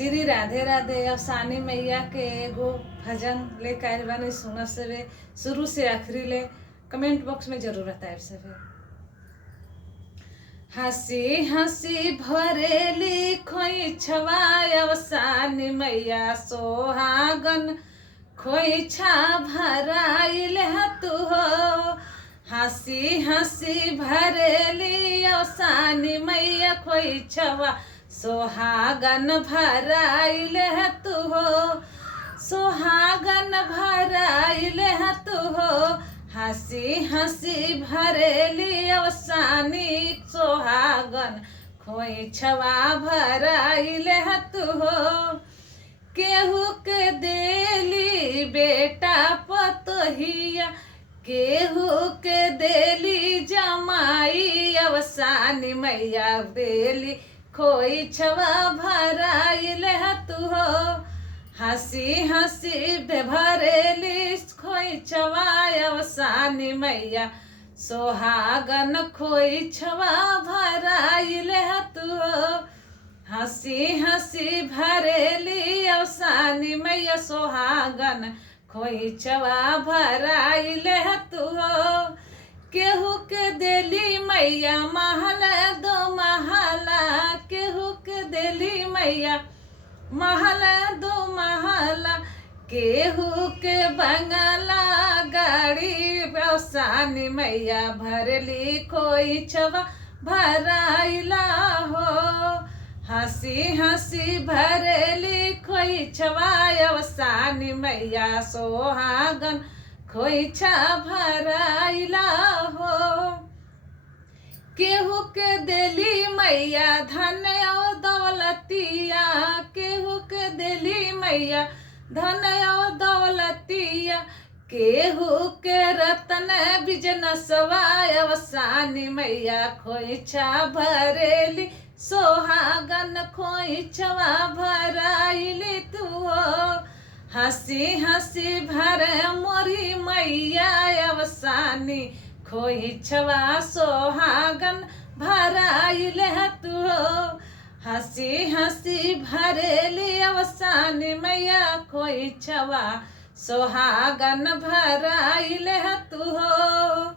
श्री राधे राधे। अवसानी मैया के एगो भजन लेकर आयल बानी, सुन सवे शुरू से आखिरी ले। कमेंट बॉक्स में जरूर बताए सवे। हंसी हंसी भरेली खोइछवा अवसानी मैया सोहागन खोइछा भराइल तू हो। हंसी हंसी भरेली अवसानी मैया खोइछवा सोहागन भराइल तू हो। सोहागन भराइल तू हो। हंसी हंसी भरेली अवसानी सोहागन खोइछवा भराइल तू हो। केहू के देली बेटा पतोहिया, केहू के देली जमाई अवसानी मैया देली खोइछवा भराइल तू हो। हंसी हंसी भरेली खोइछवा अवसानी मैया सोहागन खोइछवा भराइल तू हो। हंसी हंसी भरेली अवसानी मैया सोहागन खोइछवा भराइल तू हो। केहू के देली मैया महल दो महला, केहू के देली मैया महल दो महला, केहू के बंगला गाड़ी अवसानी मैया भरली खोइछवा भराइला हो। हंसी हंसी भरेली खोइछवा अवसानी मैया सोहागन खोइछा भराइला हो। केहू के देली मैया धन और दौलतिया, केहू के देली मैया धन और दौलतिया, केहू के रतन बिजनसवा अवसानी मैया खोइछा भरेली सोहागन खोइछवा भराइली तू हो। हंसी हंसी भरे मोरी मैया अवसानी खोइछवा सोहागन भराइल तू हो। हंसी हंसी भरेली अवसानी मैया खोइछवा सोहागन भराइल तू हो।